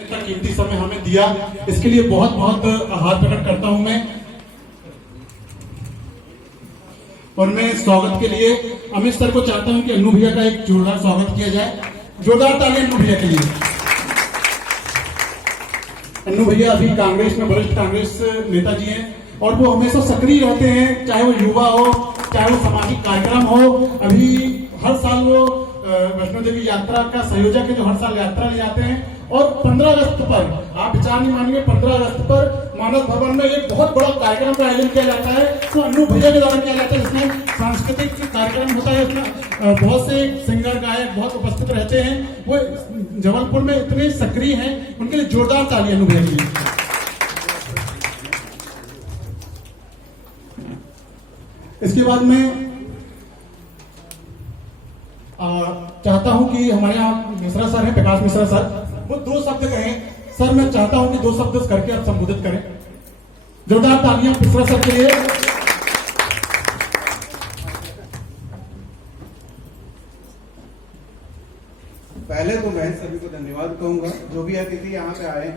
इतना कीमती समय हमें दिया, इसके लिए बहुत बहुत आभार प्रकट करता हूं मैं। और मैं स्वागत के लिए अमित सर को चाहता हूं कि अन्नू भैया का एक जोरदार स्वागत किया जाए। जोरदार ताली अन्नू भैया के लिए। अन्नू भैया अभी कांग्रेस में वरिष्ठ कांग्रेस नेताजी हैं और वो हमेशा सक्रिय रहते हैं, चाहे वो युवा हो, चाहे वो सामाजिक कार्यक्रम हो। अभी हर साल वो वैष्णो देवी यात्रा का संयोजक है, जो हर साल यात्रा ले जाते हैं। और 15 अगस्त पर आप विचार नहीं मानेंगे, 15 अगस्त पर मानव भवन में एक बहुत बड़ा कार्यक्रम का आयोजन किया जाता है, तो अन्नू भैया के द्वारा किया जाता है। इसमें सांस्कृतिक कार्यक्रम होता है, इसमें बहुत से सिंगर गायक बहुत उपस्थित रहते हैं। वो जबलपुर में इतने सक्रिय हैं, उनके लिए जोरदार ताली अन्नू भैया के लिए। इसके बाद में चाहता हूं कि हमारे यहाँ मिश्रा सर हैं, प्रकाश मिश्रा सर, वो 2 शब्द कहें। सर मैं चाहता हूं कि 2 शब्द करके आप संबोधित करें। जोरदार तालियां मिश्रा सर के लिए। पहले तो मैं सभी को धन्यवाद कहूंगा, जो भी अतिथि यहाँ पे आए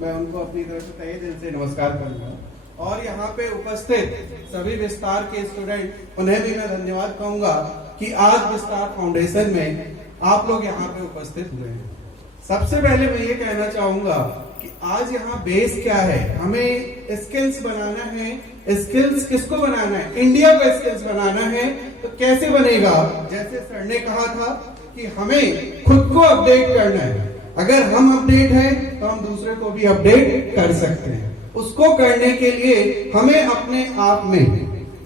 मैं उनको अपनी तरफ से तहे दिल से नमस्कार करूंगा। और यहाँ पे उपस्थित सभी विस्तार के स्टूडेंट, उन्हें भी मैं धन्यवाद कहूंगा कि आज विस्तार फाउंडेशन में आप लोग यहाँ पे उपस्थित हुए हैं। सबसे पहले मैं ये कहना चाहूंगा कि आज यहाँ बेस क्या है, हमें स्किल्स बनाना है। स्किल्स किसको बनाना है? इंडिया को स्किल्स बनाना है। तो कैसे बनेगा? जैसे सर ने कहा था कि हमें खुद को अपडेट करना है। अगर हम अपडेट हैं तो हम दूसरे को भी अपडेट कर सकते हैं। उसको करने के लिए हमें अपने आप में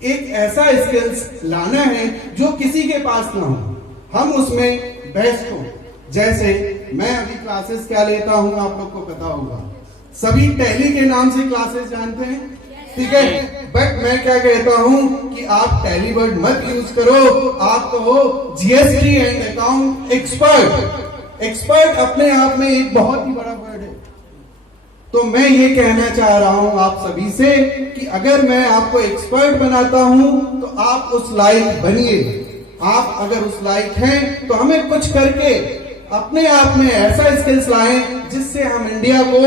एक ऐसा स्किल्स लाना है जो किसी के पास ना हो, हम उसमें बेस्ट हो। जैसे मैं अभी क्लासेस क्या लेता हूं आप लोग को पता होगा, सभी टैली के नाम से क्लासेस जानते हैं, ठीक है। बट मैं क्या कहता हूं कि आप टैली वर्ड मत यूज करो, आप कहो GST and account expert. Expert अपने आप में एक बहुत ही बड़ा वर्ड है। तो मैं ये कहना चाह रहा हूं आप सभी से कि अगर मैं आपको एक्सपर्ट बनाता हूं तो आप उस लायक बनिए। आप अगर उस लायक हैं तो हमें कुछ करके अपने आप में ऐसा स्किल्स लाएं जिससे हम इंडिया को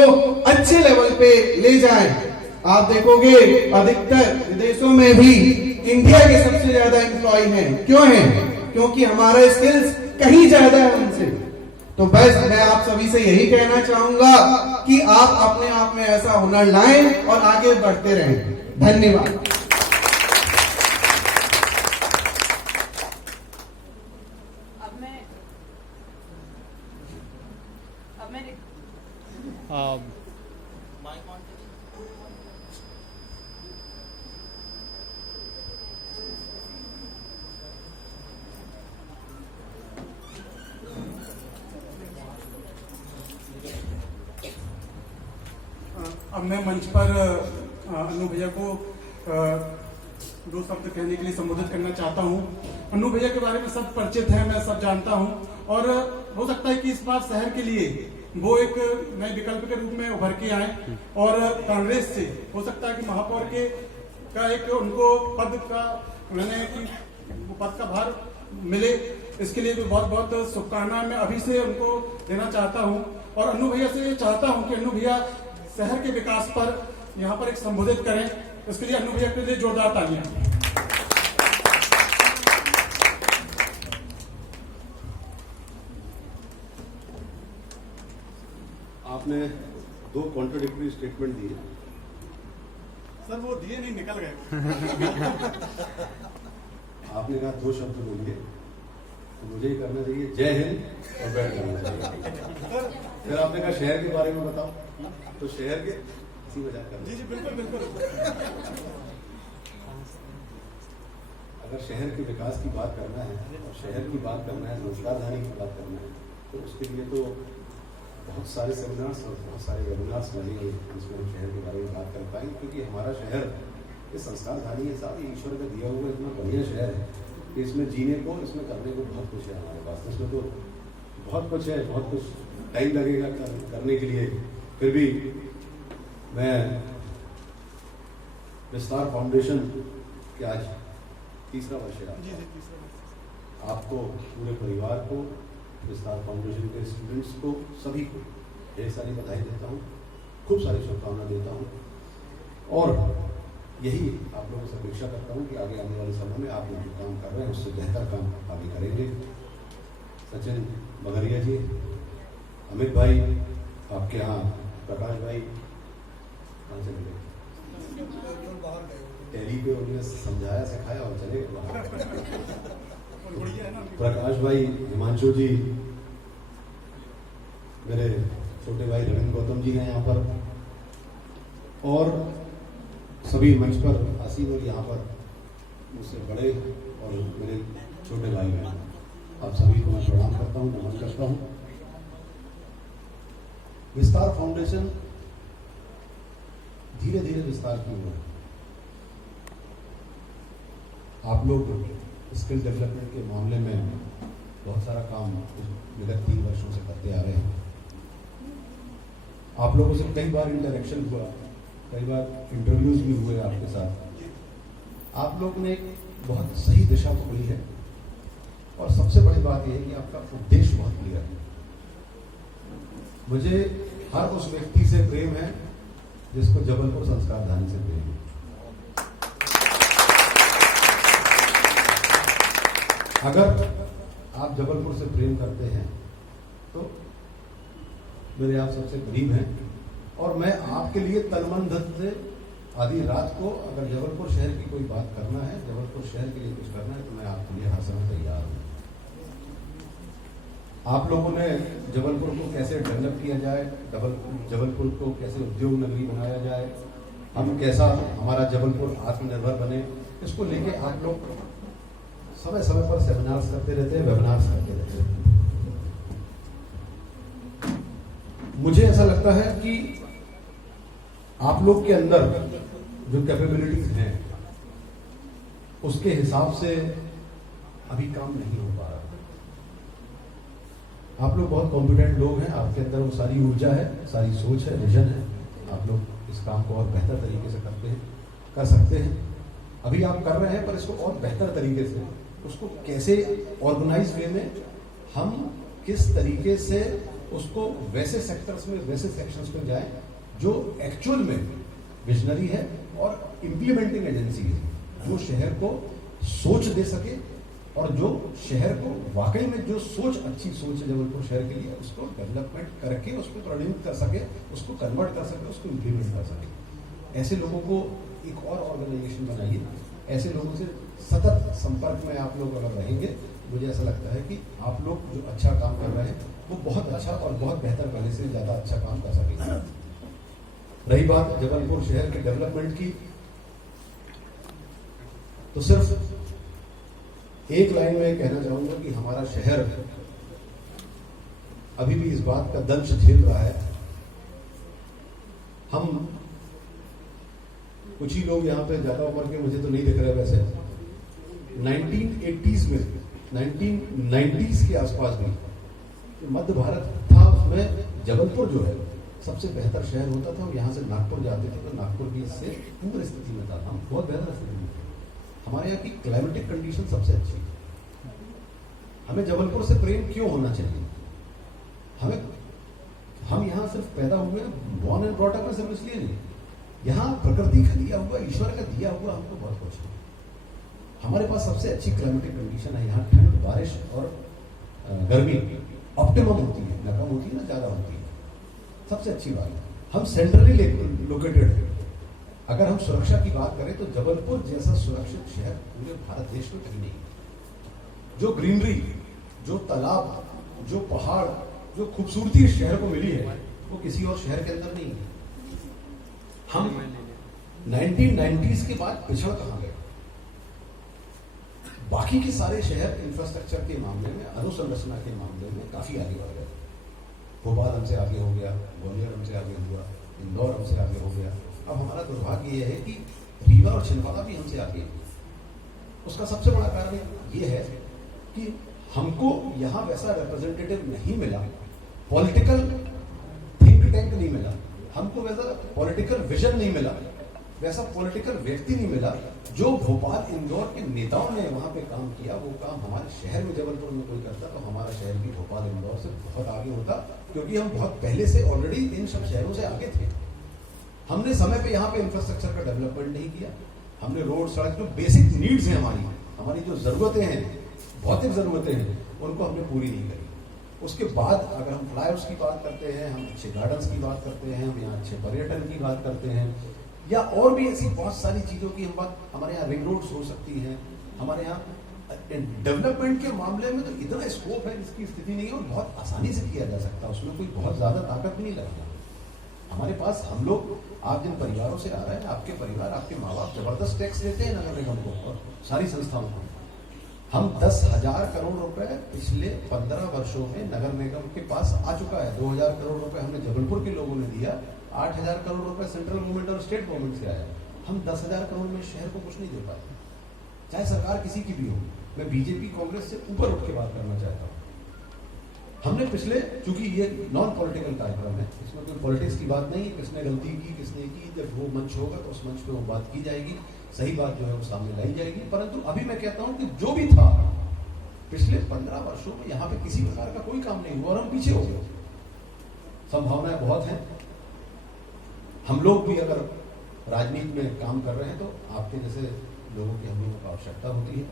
अच्छे लेवल पे ले जाएं। आप देखोगे अधिकतर विदेशों में भी इंडिया के सबसे ज्यादा एम्प्लॉय हैं। क्यों हैं? क्योंकि हमारा स्किल्स कहीं ज्यादा है उनसे। तो बस मैं आप सभी से यही कहना चाहूंगा कि आप अपने आप में ऐसा हुनर लाएं और आगे बढ़ते रहें। धन्यवाद। अब मैं मंच पर अन्नू भैया को 2 शब्द कहने के लिए संबोधित करना चाहता हूं। अन्नू भैया के बारे में सब परिचित है, मैं सब जानता हूं। और हो सकता है कि इस बार शहर के लिए वो एक नए विकल्प के रूप में उभर के आए और कांग्रेस से हो सकता है कि महापौर के का एक उनको पद का पद का भार मिले। इसके लिए भी बहुत बहुत शुभकामनाएं मैं अभी से उनको देना चाहता हूं। और अन्नू भैया से चाहता हूं कि अन्नू भैया शहर के विकास पर यहाँ पर एक संबोधित करें। इसके लिए अन्नू भैया के लिए जोरदार तालियां। आपने 2 कॉन्ट्राडिक्टरी स्टेटमेंट दिए। सर वो दिए नहीं, निकल गए। आपने कहा 2 शब्द बोलिए, तो मुझे ही करना चाहिए जय हिंद और बैठ करना चाहिए। फिर आपने कहा शहर के बारे में बताओ, तो शहर के इसी मजाक कर। जी बिल्कुल बिल्कुल। अगर शहर के विकास की बात करना है और शहर की बात करना है, रोजगार लाने की बात करना है, तो उसके लिए तो बहुत सारे सेमिनार्स और बहुत सारे वेबिनार्स बनेंगे जिसमें हम शहर के बारे में बात कर पाएंगे। क्योंकि हमारा शहर ये संस्कारधानी है साहब, ये ईश्वर का दिया हुआ इतना बढ़िया शहर है कि इसमें जीने को, इसमें करने को बहुत कुछ है हमारे पास। इसमें तो बहुत कुछ है, बहुत कुछ टाइम लगेगा करने के लिए। फिर भी मैं विस्तार फाउंडेशन के आज 3रा वर्ष है, आपको पूरे परिवार को, विस्तार फाउंडेशन के स्टूडेंट्स को, सभी को ढेर सारी बधाई देता हूँ, खूब सारी शुभकामनाएं देता हूँ और यही आप लोगों से अपेक्षा करता हूँ कि आगे आने वाले समय में आप लोग जो काम कर रहे हैं उससे बेहतर काम आगे करेंगे। सचिन बगरिया जी, अमित भाई, आपके यहाँ प्रकाश भाई कहाँ से मिले? दिल्ली पे उन्होंने समझाया सिखाया और चले गए। प्रकाश भाई, हिमांशु जी, मेरे छोटे भाई रविंद्र गौतम जी हैं यहाँ पर और सभी मंच पर आसीन और यहाँ पर मुझसे बड़े और मेरे छोटे भाई बहन, आप सभी को मैं प्रणाम करता हूँ, नमन करता हूँ। विस्तार फाउंडेशन धीरे धीरे विस्तार की ओर है। आप लोग स्किल डेवलपमेंट के मामले में बहुत सारा काम विगत 3 वर्षों से करते आ रहे हैं। आप लोगों से कई बार इंटरेक्शन हुआ, कई बार इंटरव्यूज भी हुए आपके साथ। आप लोग ने एक बहुत सही दिशा खोली है और सबसे बड़ी बात यह है कि आपका उद्देश्य बहुत क्लियर है। मुझे हर उस व्यक्ति से प्रेम है जिसको जबलपुर संस्कारधानी से प्रेम है। अगर आप जबलपुर से प्रेम करते हैं तो मेरे आप सबसे करीब हैं और मैं आपके लिए तन-मन धन से आधी रात को अगर जबलपुर शहर की कोई बात करना है, जबलपुर शहर के लिए कुछ करना है तो मैं आपके लिए हर समय तैयार हूं। आप लोगों ने जबलपुर को कैसे डेवलप किया जाए, जबलपुर को कैसे उद्योग नगरी बनाया जाए, हम कैसा हमारा जबलपुर आत्मनिर्भर बने, इसको लेके आप लोग समय समय पर सेमिनार्स करते रहते हैं, वेबिनार्स करते रहते हैं। मुझे ऐसा लगता है कि आप लोग के अंदर जो कैपेबिलिटीज हैं उसके हिसाब से अभी काम नहीं हो पा रहा। आप लोग बहुत कॉम्पिटेंट लोग हैं, आपके अंदर वो सारी ऊर्जा है, सारी सोच है, विजन है। आप लोग इस काम को और बेहतर तरीके से कर सकते हैं। अभी आप कर रहे हैं पर इसको और बेहतर तरीके से, उसको कैसे ऑर्गेनाइज वे में हम किस तरीके से उसको वैसे सेक्टर्स में, वैसे सेक्शंस में जाएं जो एक्चुअल में विजनरी है और इम्प्लीमेंटिंग एजेंसी है, जो शहर को सोच दे सके और जो शहर को वाकई में जो सोच, अच्छी सोच है जबलपुर शहर के लिए, उसको डेवलपमेंट करके उसको परिणित कर सके, उसको कन्वर्ट कर सके, उसको इम्प्लीमेंट कर सके। ऐसे लोगों को एक और ऑर्गेनाइजेशन बनाइए। ऐसे लोगों से सतत संपर्क में आप लोग अगर रहेंगे, मुझे ऐसा लगता है कि आप लोग जो अच्छा काम कर रहे हैं वो बहुत अच्छा और बहुत बेहतर, पहले से ज्यादा अच्छा काम कर सकेंगे। रही बात जबलपुर शहर के डेवलपमेंट की, तो सिर्फ एक लाइन में कहना चाहूंगा कि हमारा शहर अभी भी इस बात का दंश झेल रहा है। हम कुछ ही लोग यहाँ पे ज्यादा उम्र के मुझे तो नहीं दिख रहे, वैसे 1980s में, 1990s के आसपास में मध्य भारत था, उसमें जबलपुर जो है सबसे बेहतर शहर होता था। यहाँ से नागपुर जाते थे तो नागपुर भी इससे पूरी स्थिति में था, हम बहुत बेहतर स्थिति में थे। हमारे यहाँ की क्लाइमेटिक कंडीशन सबसे अच्छी है। हमें जबलपुर से प्रेम क्यों होना चाहिए? हम यहाँ सिर्फ पैदा हुए, बॉर्न एंड ब्रॉट अप है, सिर्फ इसलिए नहीं। यहाँ प्रकृति का दिया हुआ, ईश्वर का दिया हुआ हमको बहुत कुछ है। हमारे पास सबसे अच्छी क्लाइमेटिक कंडीशन है। यहाँ ठंड, बारिश और गर्मी ऑप्टिमम होती है, ना कम होती है ना ज्यादा होती है। सबसे अच्छी बात है, हम सेंट्रली लोकेटेड है। अगर हम सुरक्षा की बात करें तो जबलपुर जैसा सुरक्षित शहर पूरे भारत देश में कहीं नहीं है। जो ग्रीनरी, जो तालाब, जो पहाड़, जो खूबसूरती इस शहर को मिली है वो किसी और शहर के अंदर नहीं है। हम 1990s के बाद पिछड़ कहां गए? बाकी के सारे शहर इंफ्रास्ट्रक्चर के मामले में, अधोसंरचना के मामले में काफी आगे बढ़ गए। भोपाल हमसे आगे हो गया, ग्वालियर हमसे आगे हुआ, इंदौर हमसे आगे हो गया। अब हमारा दुर्भाग्य यह है कि रीवा और छिंदवाड़ा भी हमसे आगे है। उसका सबसे बड़ा कारण यह है कि हमको यहाँ वैसा रिप्रेजेंटेटिव नहीं मिला, पॉलिटिकल थिंक टैंक नहीं मिला, हमको वैसा पॉलिटिकल विजन नहीं मिला, वैसा पॉलिटिकल व्यक्ति नहीं मिला जो भोपाल, इंदौर के नेताओं ने वहां पे काम किया। वो काम हमारे शहर में, जबलपुर में कोई करता तो हमारा शहर भी भोपाल, इंदौर से बहुत आगे होता क्योंकि हम बहुत पहले से ऑलरेडी इन सब शहरों से आगे थे। हमने समय पे यहाँ पे इंफ्रास्ट्रक्चर का डेवलपमेंट नहीं किया। हमने रोड, सड़क, जो बेसिक नीड्स हैं हमारी जो जरूरतें हैं, भौतिक जरूरतें हैं, उनको हमने पूरी नहीं करी। उसके बाद अगर हम फ्लाईओवर्स की बात करते हैं, हम अच्छे गार्डन्स की बात करते हैं, हम यहाँ अच्छे पर्यटन की बात करते हैं, या और भी ऐसी बहुत सारी चीजों की हम बात, हमारे यहाँ रिंग रोड्स हो सकती हैं, हमारे यहाँ डेवलपमेंट के मामले में तो इतना स्कोप है जिसकी स्थिति नहीं है, और बहुत आसानी से किया जा सकता है। उसमें कोई बहुत ज्यादा ताकत भी नहीं लगता हमारे पास। हम लोग, आप जिन परिवारों से आ रहे हैं, आपके परिवार, आपके माँ बाप जबरदस्त टैक्स देते हैं नगर निगम को और सारी संस्थाओं को। हम 10,000 करोड़ रुपए पिछले 15 वर्षों में नगर निगम के पास आ चुका है। 2,000 करोड़ रुपए हमने जबलपुर के लोगों ने दिया, 8,000 करोड़ रुपए सेंट्रल गवर्नमेंट और स्टेट गवर्नमेंट से आया। हम 10,000 करोड़ में शहर को कुछ नहीं दे पाए, चाहे सरकार किसी की भी हो। मैं बीजेपी कांग्रेस से ऊपर उठ के बात करना चाहता हूँ। हमने पिछले, चूंकि ये नॉन पॉलिटिकल कार्यक्रम है, इसमें कोई पॉलिटिक्स की बात नहीं है, किसने गलती की किसने की, जब वो मंच होगा तो उस मंच पे वो बात की जाएगी, सही बात जो है वो सामने लाई जाएगी। परंतु अभी मैं कहता हूं कि जो भी था पिछले 15 वर्षों में यहाँ पे किसी प्रकार का कोई काम नहीं हुआ और हम पीछे हो गए। संभावनाएं बहुत हैं। हम लोग भी अगर राजनीति में काम कर रहे हैं तो आपके जैसे लोगों की हम लोगों को आवश्यकता होती है,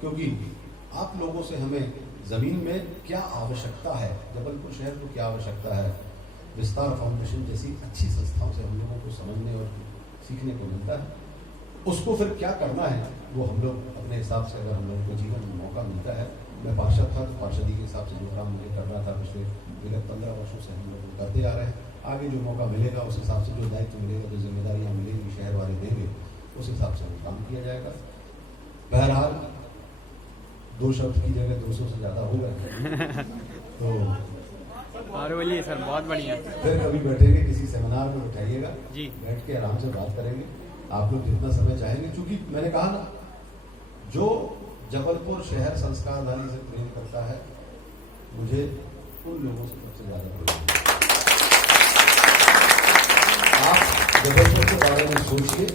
क्योंकि आप लोगों से हमें जमीन में क्या आवश्यकता है, जबलपुर शहर को क्या आवश्यकता है, विस्तार फाउंडेशन जैसी अच्छी संस्थाओं से हम लोगों को समझने और सीखने को मिलता है। उसको फिर क्या करना है वो हम लोग अपने हिसाब से, अगर हम लोगों को जीवन में मौका मिलता है, मैं पार्षद था तो पार्षदी के हिसाब से जो काम मुझे करना था पिछले विगत 15 वर्षों से हम लोग करते आ रहे हैं। आगे जो मौका मिलेगा उस हिसाब से, जो दायित्व मिलेगा, जो जिम्मेदारियां मिलेंगी, शहर वाले देंगे, उस हिसाब से वो काम किया जाएगा। बहरहाल 2 शब्द की जगह 200 से ज्यादा हो गए तो और बोलिए सर, बहुत बढ़िया। फिर कभी बैठेंगे, किसी सेमिनार में बैठाइएगा जी, बैठ के आराम से बात करेंगे, आप लोग जितना समय चाहेंगे। क्योंकि मैंने कहा ना, जो जबलपुर शहर संस्कारधानी से प्रेम करता है, मुझे उन लोगों से सबसे ज्यादा प्रेम है। आप जबलपुर के बारे में सोचिए,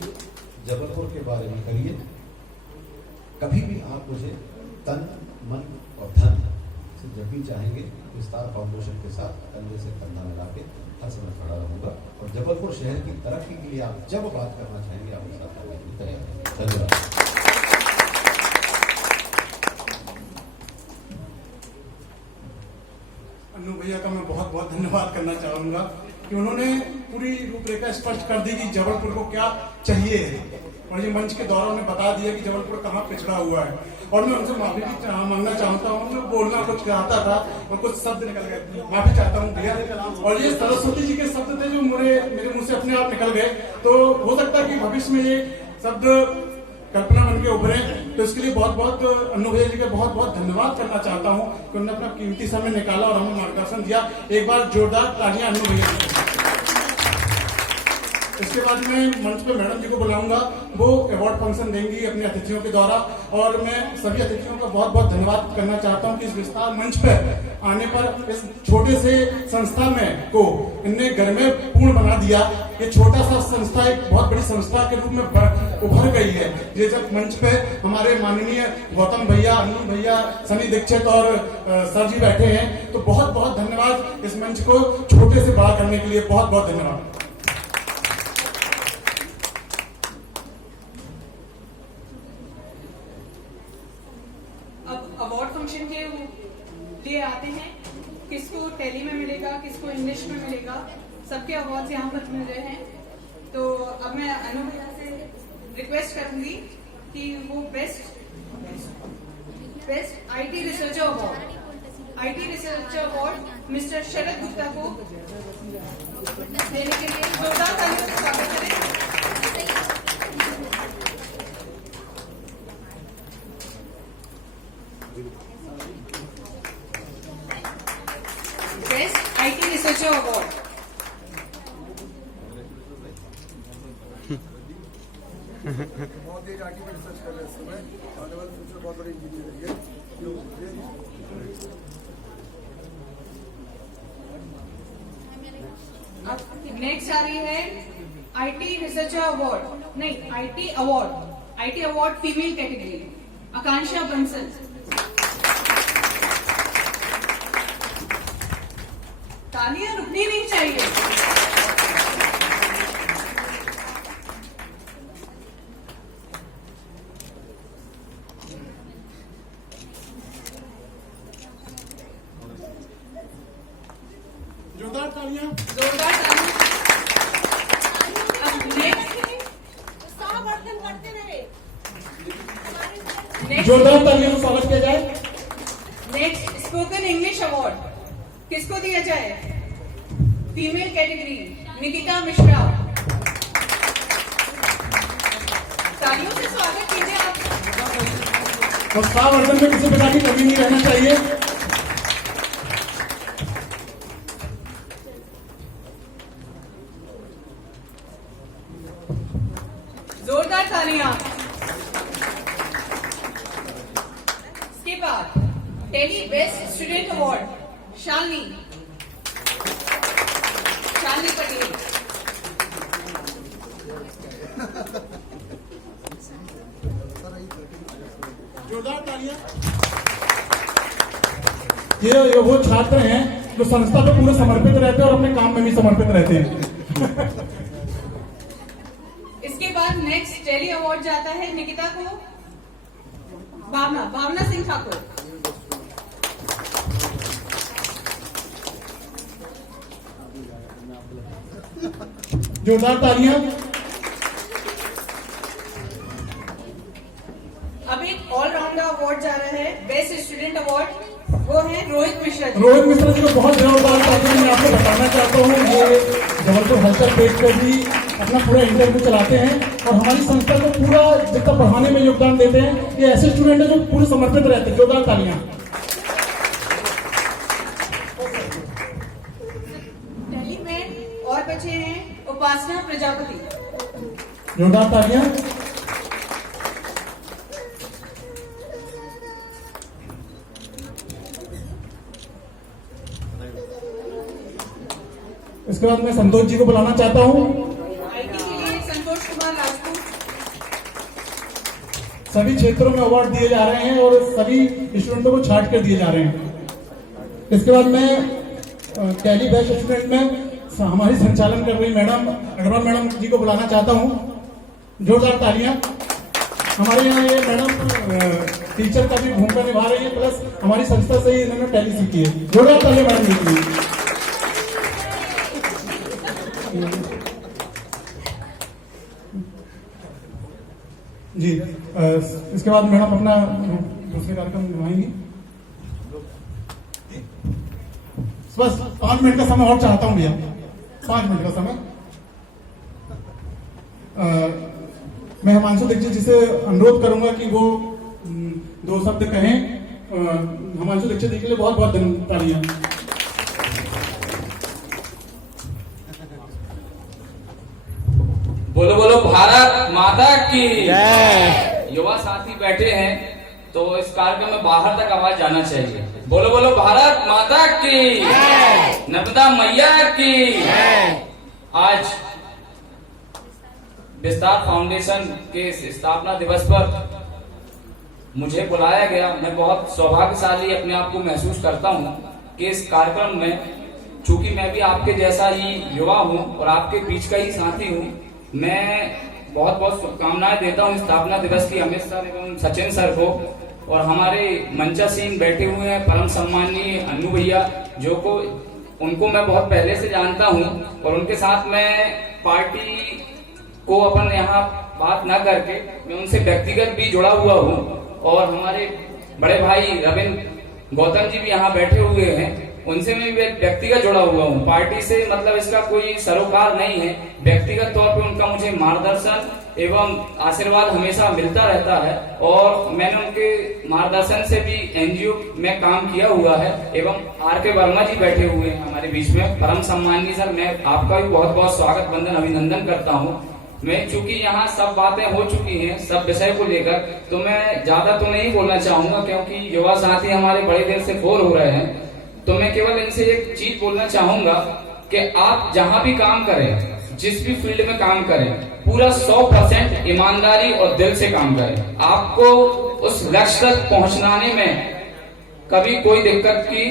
जबलपुर के बारे में करिए। कभी भी आप मुझे तन, मन और धन से जब भी चाहेंगे, विस्तार फाउंडेशन के साथ कंधे से कंधा मिला के हर समय खड़ा रहूंगा। और जबलपुर शहर की तरक्की के लिए आप जब बात करना चाहेंगे, आप मेरे साथ करने के लिए तैयार हैं। धन्यवाद। अन्नू भैया का मैं बहुत बहुत धन्यवाद करना चाहूंगा कि उन्होंने पूरी रूपरेखा स्पष्ट कर दी कि जबलपुर को क्या चाहिए, और ये मंच के द्वारा उन्हें बता दिया कि जबलपुर कहाँ पिछड़ा हुआ है। और मैं उनसे माफी भी मांगना चाहता हूँ, मैं बोलना कुछ चाहता था और कुछ शब्द निकल गए, माफी चाहता हूँ भैया। और ये सरस्वती जी के शब्द थे जो मेरे मुंह से अपने आप निकल गए, तो हो सकता है कि भविष्य में ये शब्द कल्पना बन के उभरे। तो इसके लिए बहुत बहुत अन्नू भैया जी का बहुत बहुत धन्यवाद करना चाहता हूँ कि उन्होंने अपना कीमती समय निकाला और हमें मार्गदर्शन दिया। एक बार जोरदार तालियां अन्नू भैया जी। इसके बाद मैं मंच पे मैडम जी को बुलाऊंगा, वो अवार्ड फंक्शन देंगी अपने अतिथियों के द्वारा। और मैं सभी अतिथियों का बहुत बहुत धन्यवाद करना चाहता हूं कि इस विस्तार मंच पे आने पर इस छोटे से संस्था में को इनने घर में पूर्ण बना दिया। ये छोटा सा संस्था एक बहुत बड़ी संस्था के रूप में उभर गई है। ये जब मंच पे हमारे माननीय गौतम भैया, अन्नू भैया, सनी दीक्षित और सर जी बैठे हैं, तो बहुत बहुत धन्यवाद। इस मंच को छोटे से बड़ा करने के लिए बहुत बहुत धन्यवाद। अवार्ड फंक्शन के लिए आते हैं, किसको टेली में मिलेगा, किसको इंग्लिश में मिलेगा, सबके अवार्ड्स यहाँ पर मिल रहे हैं। तो अब मैं अनु भैया से रिक्वेस्ट करूंगी कि वो best IT researcher award mister Sharad Gupta को देने के लिए जोरदार तालियों से स्वागत करें। बेस्ट आईटी रिसर्चर अवार्ड बहुत तेज आईटी में रिसर्च कर रहे हैं इस समय, आने वाले फ्यूचर बहुत बड़े इंजीनियर है। नेक्स्ट आ रही है आईटी रिसर्चर अवार्ड, नहीं आईटी अवार्ड फीमेल कैटेगरी, आकांक्षा बंसल। तालियां रुकनी नहीं चाहिए। जोरदार तालियां। जोरदार तालियां। अब जोरदार तालियों से स्वागत किया जाए। नेक्स्ट स्पोकन इंग्लिश अवार्ड किसको दिया जाए? Female category Nikita Mishra. तालियों से स्वागत कीजिए आप। और वर्धन में किसी प्रकार की कमी नहीं रहना चाहिए। जोरदार तालियां। इसके बाद Tally best student award Shalini Patel. जोरदार तालियां। ये वो छात्र हैं जो संस्था पे पूरे समर्पित रहते हैं और अपने काम में भी समर्पित रहते हैं। इसके बाद नेक्स्ट टेली अवार्ड जाता है निकिता को, भावना सिंह ठाकुर। जोरदार तालियां। अब एक ऑलराउंडर अवार्ड जा रहा है, बेस्ट स्टूडेंट अवार्ड, वो है रोहित मिश्रा जी। रोहित मिश्रा जी को बहुत जोरदार तालियां मैं आपको बताना चाहता हूँ। ये जबलपुर हलचल पेज पर भी अपना पूरा इंटरव्यू चलाते हैं और हमारी संस्था को पूरा जितना बढ़ाने में योगदान देते हैं। ये ऐसे स्टूडेंट हैं जो पूरे समर्पित रहते हैं। जोरदार तालियां। दिल्ली में और बचे हैं उपासना प्रजापति। जोरदार तालियां। इसके बाद मैं संतोष जी को बुलाना चाहता हूँ। आईटी के लिए संतोष कुमार राजपूत। सभी क्षेत्रों में अवार्ड दिए जा रहे हैं और सभी स्टूडेंटों को छांट कर दिए जा रहे हैं। इसके बाद मैं टेली बेस्ट स्टूडेंट में हमारी संचालन कर रही मैडम अग्रवाल मैडम जी को बुलाना चाहता हूँ। जोरदार तालियां। हमारे यहाँ ये मैडम टीचर का भी भूमिका निभा रही है, प्लस हमारी संस्था से ही इन्होंने टैली सीखी है। जोरदार तालियां मैडम जी के लिए। जी इसके बाद मैडम अपना दूसरे कार्यक्रम निभाएंगी। बस 5 मिनट का समय और चाहता हूं भैया, 5 मिनट का समय। मैं हिमांशु दीक्षित जी से अनुरोध करूंगा कि वो 2 शब्द कहें। हिमांशु दीक्षित जी के लिए बहुत बहुत तालियां। बोलो बोलो भारत माता की जय। युवा साथी बैठे हैं तो इस कार्यक्रम में बाहर तक आवाज जाना चाहिए। बोलो बोलो भारत माता की जय। नर्मदा मैया की जय। आज विस्तार फाउंडेशन के स्थापना दिवस पर मुझे बुलाया गया। मैं बहुत सौभाग्यशाली अपने आप को महसूस करता हूं कि इस कार्यक्रम में, चूंकि मैं भी आपके जैसा ही युवा हूं और आपके बीच का ही साथी हूं, मैं बहुत बहुत शुभकामनाएं देता हूं स्थापना दिवस की अमित सर एवं सचिन सर को। और हमारे मंचा सिंह बैठे हुए हैं, परम सम्मानीय अन्नू भैया, जो को उनको मैं बहुत पहले से जानता हूं और उनके साथ मैं पार्टी को अपन यहाँ बात न करके मैं उनसे व्यक्तिगत भी जुड़ा हुआ हूँ। और हमारे बड़े भाई रविंद्र गौतम जी भी यहाँ बैठे हुए हैं, उनसे मैं व्यक्तिगत जुड़ा हुआ हूँ। पार्टी से मतलब इसका कोई सरोकार नहीं है, व्यक्तिगत तौर पे उनका मुझे मार्गदर्शन एवं आशीर्वाद हमेशा मिलता रहता है। और मैंने उनके मार्गदर्शन से भी एनजीओ में काम किया हुआ है। एवं आर.के. वर्मा जी बैठे हुए हैं हमारे बीच में, परम सम्माननीय सर, मैं आपका भी बहुत बहुत स्वागत वंदन अभिनंदन करता हूँ। मैं चूंकि यहाँ सब बातें हो चुकी हैं सब विषय को लेकर, तो मैं ज्यादा तो नहीं बोलना चाहूंगा क्योंकि युवा साथी हमारे बड़े देर से बोर हो रहे हैं। तो मैं केवल इनसे एक चीज बोलना चाहूंगा कि आप जहां भी काम करें, जिस भी फील्ड में काम करें, पूरा 100% ईमानदारी और दिल से काम करें। आपको उस लक्ष्य तक पहुंचने में कभी कोई दिक्कत की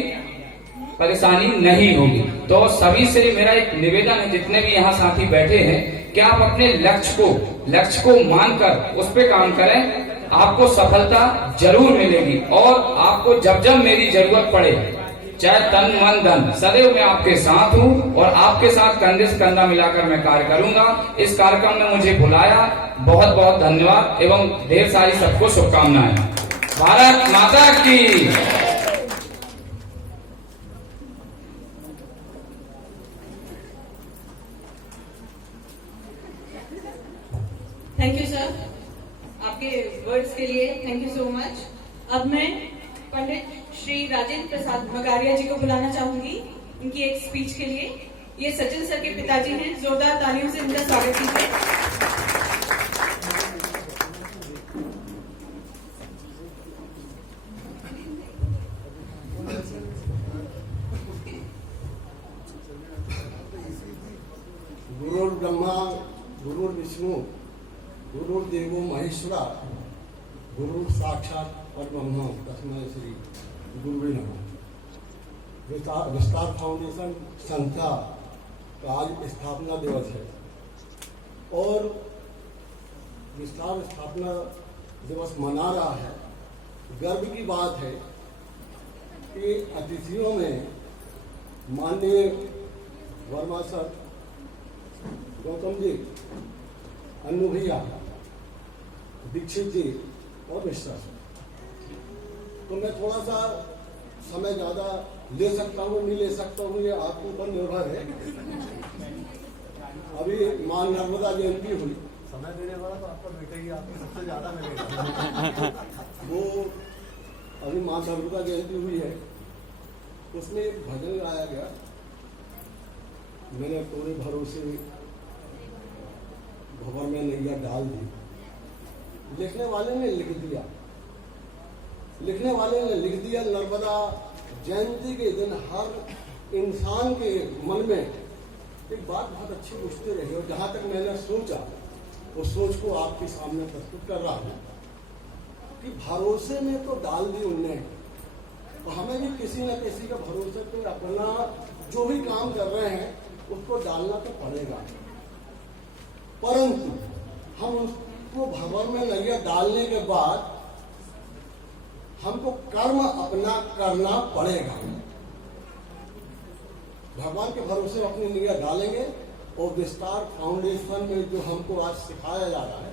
परेशानी नहीं होगी। तो सभी से मेरा एक निवेदन है, जितने भी यहाँ साथी बैठे हैं, कि आप अपने लक्ष्य को मानकर उस पे काम करें, आपको सफलता जरूर मिलेगी। और आपको जब जब मेरी जरूरत पड़े, चाहे तन मन धन, सदैव मैं आपके साथ हूँ और आपके साथ कंधे से कंधा मिलाकर मैं कार्य करूंगा। इस कार्यक्रम में मुझे बुलाया, बहुत बहुत धन्यवाद एवं ढेर सारी सबको शुभकामनाएं। भारत माता की। थैंक यू सर, आपके वर्ड्स के लिए थैंक यू सो मच। अब मैं पंडित श्री राजेंद्र प्रसाद मगारिया जी को बुलाना चाहूंगी इनकी एक स्पीच के लिए। ये सचिन सर के पिताजी हैं, जोरदार तालियों से इनका स्वागत कीजिए। गुरुर् ब्रह्मा गुरुर्विष्णु गुरुर्देवो महेश्वरा गुरु साक्षात परब्रह्म तस्मै श्री गुरुवे नमः। विस्तार फाउंडेशन संस्था का आज स्थापना दिवस है और विस्तार स्थापना दिवस मना रहा है। गर्व की बात है कि अतिथियों में माननीय वर्मा सर, गौतम जी, अन्नू भैया, दीक्षित जी और मिश्रा सर। तो मैं थोड़ा सा समय ज्यादा ले सकता हूँ, नहीं ले सकता हूँ, ये आपके ऊपर निर्भर है। अभी मां नर्मदा जयंती हुई, समय देने वाला तो आपको मिलेगी, आपको सबसे ज्यादा मिलेगा। वो अभी मां नर्मदा जयंती हुई है, उसमें एक भजन गाया गया, मैंने पूरे भरोसे भंवर में नैया डाल दी। लिखने वाले ने लिख दिया नर्मदा जयंती के दिन हर इंसान के मन में एक बात बहुत अच्छी उठती रही और जहां तक मैंने सोचा उस सोच को आपके सामने प्रस्तुत कर रहा हूं कि भरोसे में तो डाल दी उनने, तो हमें भी किसी न किसी के भरोसे पे अपना जो भी काम कर रहे हैं उसको डालना तो पड़ेगा। परंतु हम उसको भंवर में नैया डालने के बाद हमको कर्म अपना करना पड़ेगा। भगवान के भरोसे अपनी नैया डालेंगे और विस्तार फाउंडेशन में जो हमको आज सिखाया जा रहा है,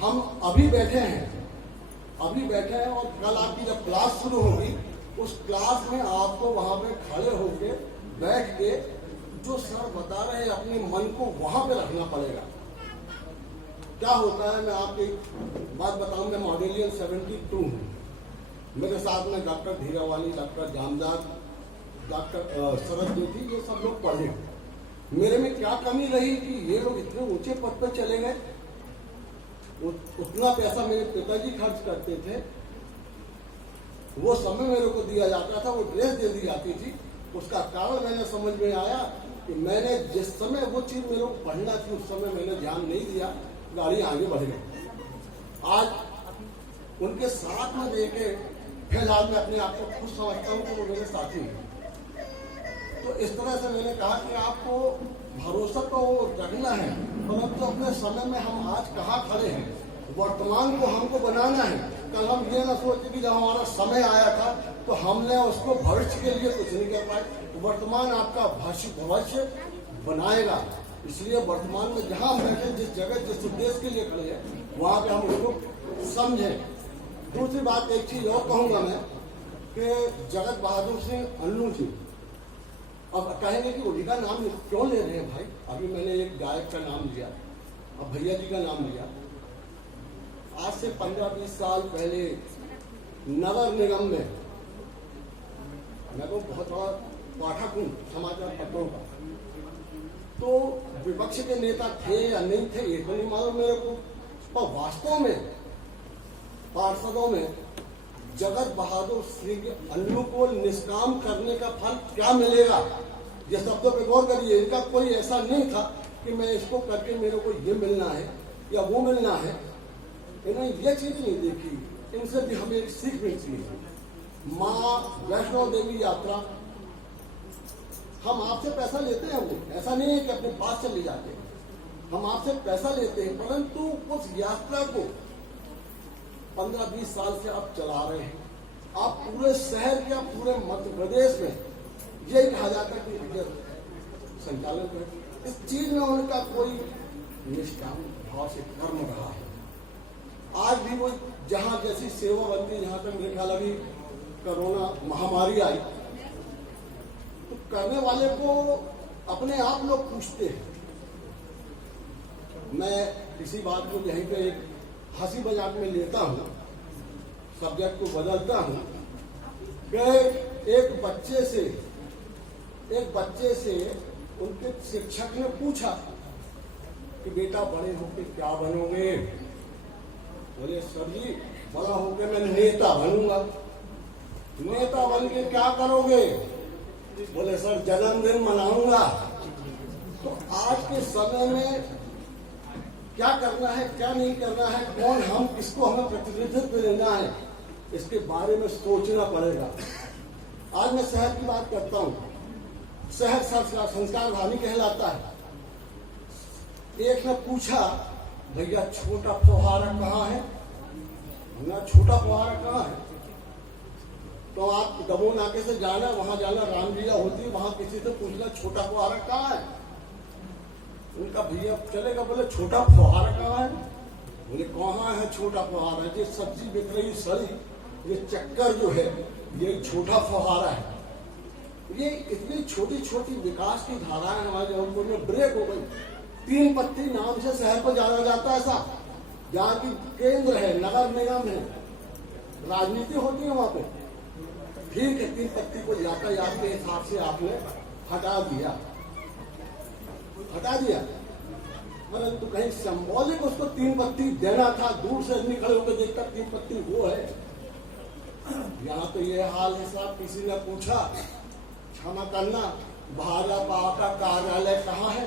हम अभी बैठे हैं और कल आपकी जब क्लास शुरू होगी उस क्लास में आपको वहां पे खड़े होके बैठ के जो सर बता रहे हैं अपने मन को वहां पे रखना पड़ेगा। क्या होता है, मैं आपको एक बात बताऊं, मैं मॉडेलियन 72 हूँ। मेरे साथ में डॉक्टर धीरावाली, डॉक्टर जामदार, डॉक्टर शरद ज्योति, ये सब लोग पढ़े। मेरे में क्या कमी रही कि ये लोग इतने ऊंचे पद पर चले गए। उतना पैसा मेरे पिताजी खर्च करते थे, वो समय मेरे को दिया जाता था, वो ड्रेस दे दी जाती थी। उसका कारण मैंने समझ में आया कि मैंने जिस समय वो चीज मेरे को पढ़ना थी उस समय मैंने ध्यान नहीं दिया, गाड़ी आगे बढ़ गई। आज उनके साथ में देखे फिलहाल मैं अपने आप को खुश समझता हूँ कि वो मेरे साथी हैं। तो इस तरह से मैंने कहा कि आपको भरोसा तो रखना है, परंतु अपने समय में हम आज कहाँ खड़े हैं, वर्तमान को हमको बनाना है। कल हम ये ना सोचे कि जब हमारा समय आया था तो हमने उसको भविष्य के लिए कुछ नहीं कर पाए। वर्तमान आपका भविष्य बनाएगा। इसलिए वर्तमान में जहां हम बैठे, जिस जगह जिस उद्देश्य के लिए खड़े हैं, वहां पे हम उसको समझें। दूसरी बात एक चीज और कहूंगा मैं कि जगत बहादुर सिंह अन्नू जी, अब कहेंगे कि उन्हीं का नाम क्यों ले रहे हैं भाई, अभी मैंने एक गायक का नाम लिया, अब भैया जी का नाम लिया। आज से 15-20 साल पहले नगर निगम में, मैं तो बहुत बड़ा पाठक हूं समाचार पत्रों का, तो विपक्ष के नेता थे या नहीं थे ये तो नहीं मालूम मेरे को, पर वास्तव में पार्षदों में जगत बहादुर सिंह अन्नू को निष्काम करने का फल क्या मिलेगा, ये शब्दों पे गौर करिए। इनका कोई ऐसा नहीं था कि मैं इसको करके मेरे को ये मिलना है या वो मिलना है, इन्होंने ये चीज नहीं देखी। इनसे भी हमें एक सीख मिलती है। माँ वैष्णो देवी यात्रा हम आपसे पैसा लेते हैं, वो ऐसा नहीं है कि अपने पास चले जाते हैं, हम आपसे पैसा लेते हैं, परंतु उस यात्रा को 15-20 साल से आप चला रहे हैं। आप पूरे शहर या पूरे मध्य प्रदेश में यही कहा जाता है कि विजय संचालन कर, इस चीज में उनका कोई निष्काम भाव से कर्म रहा है। आज भी वो जहां जैसी सेवा बनती, जहां तक मेरे ख्याल अभी कोरोना महामारी आई तो करने वाले को अपने आप लोग पूछते हैं। मैं किसी बात को यहीं पे एक हंसी मजाक में लेता हूं, सब्जेक्ट को बदलता हूं कि एक बच्चे से उनके शिक्षक ने पूछा कि बेटा बड़े होके क्या बनोगे? बोले सर जी बड़ा होके मैं नेता बनूंगा। नेता बन के क्या करोगे? बोले सर जन्मदिन मनाऊंगा। तो आज के समय में क्या करना है, क्या नहीं करना है, कौन हम, किसको हमें प्रतिनिधित्व देना है, इसके बारे में सोचना पड़ेगा। आज मैं शहर की बात करता हूं। शहर संस्कार धानी कहलाता है। एक ने पूछा भैया छोटा फुहारा कहाँ है? ना छोटा फुहारा कहाँ है? तो आप दमोह नाके से जाना, वहां जाना, रामलीला होती है, वहां किसी से पूछना छोटा फुहारा कहाँ है? उनका भैया चलेगा, बोले छोटा फुहारा कहाँ है? बोले कहाँ है छोटा फुहारा? ये सब्जी बिक रही सड़ी, ये चक्कर जो है ये छोटा फुहारा है। ये इतनी छोटी छोटी विकास की धाराएं हमारे जबलपुर में ब्रेक हो गई। 3 पत्ती नाम से शहर को जाना जाता है, ऐसा जहाँ की केंद्र है, नगर निगम है, राजनीति होती है वहां पे। ठीक है, 3 पत्ती को यातायात के हिसाब से आपने हटा दिया, परंतु कहीं सिंबॉलिक उसको 3 पत्ती देना था। दूर से आदमी खड़े होकर देखता 3 पत्ती वो है। यहाँ तो ये हाल है साहब, किसी ने पूछा क्षमा करना भाजपा का कार्यालय कहाँ है?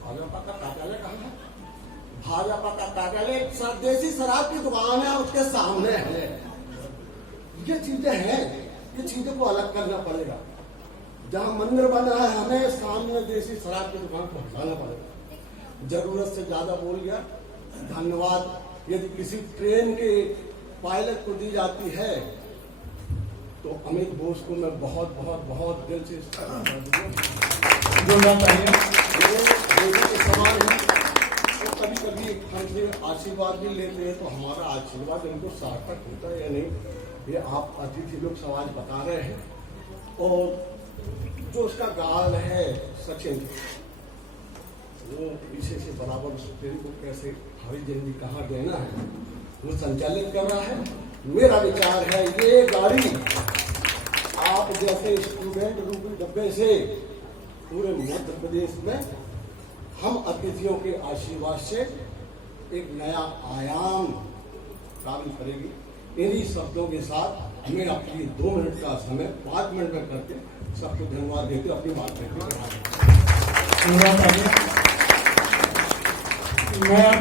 भाजपा का कार्यालय कहाँ है? भाजपा का कार्यालय देसी शराब की दुकान है, उसके सामने है। ये चीजें हैं, ये चीजों को अलग करना पड़ेगा। जहां मंदिर बना है हमें सामने देसी शराब की दुकान को हटाना पड़ेगा। जरूरत से ज्यादा बोल गया, धन्यवाद। यदि किसी ट्रेन के पायलट को दी जाती है तो अमित बोस को मैं बहुत बहुत बहुत दिल से जोड़ना चाहिए। ये बेटे के समान है। तो कभी कभी हमसे आशीर्वाद भी लेते हैं तो हमारा आशीर्वाद इनको सार्थक होता है या नहीं, ये आप अतिथि लोग सवाल बता रहे हैं। और जो उसका गाल है सचिन, वो पीछे से बराबर उस ट्रेन को कैसे हरी झंडी कहाँ देना है वो संचालित कर रहा है। मेरा विचार है ये गाड़ी आप जैसे स्टूडेंट रूपी डब्बे से पूरे मध्य प्रदेश में हम अतिथियों के आशीर्वाद से एक नया आयाम काम करेगी। इन्हीं शब्दों के साथ मैं अपनी 2 मिनट का समय 5 मिनट में करके सबको धन्यवाद देते अपनी बात कहते। मैं